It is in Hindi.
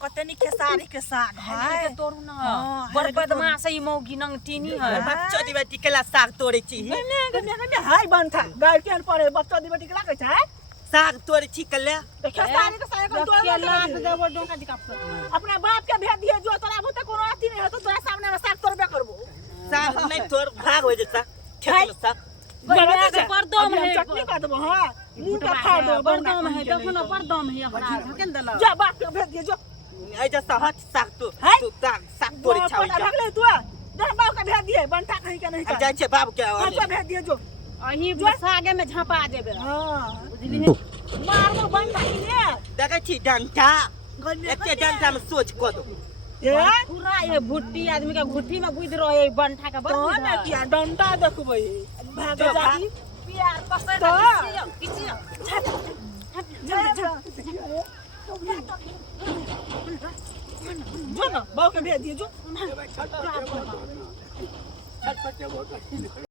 कतनी खेसारी के साग है तोरू ना बड़ बदमाश है मौगी नंग टीनी है बच्चा दी बेटी केला साग तोड़े छी ने हाय बनथा गाय केन परे बच्चा दी बेटी के लागे छै साग तोड़े छी कले खेसारी के साग को तोड़ लात देबो डोका दिकाप अपना बाप के भेज दिए जो तोरा भूते कोनो अथी नहीं है तो तोरा सामने में साग तोड़बे करबो साग नहीं तोड़ भाग हो जता खेत साग परदम है चटनी का देबो हां मुंह का फाड़ दो परदम है देखो ना परदम है अपना ढकेल देला जा बाप के भेज दिए जो आई जैसा हट साग तो साग तोड़े छाव भागले तू देख बाप के भेज दिए बनता कहीं के नहीं जाय छे बाप के अच्छा भेज दिए जो अही सागे में झापा देबे हां बुझली मारबो बनता कि ने देखे छी डंटा एते डंटा में सोच क दो पूरा ये भुट्टी आदमी का घुट्टी में बुझ रहो ये बनठा का तो ना किया डंटा देखबै भाग जाती प्यार कसै किसी जो ना बाप के भेज दिए जो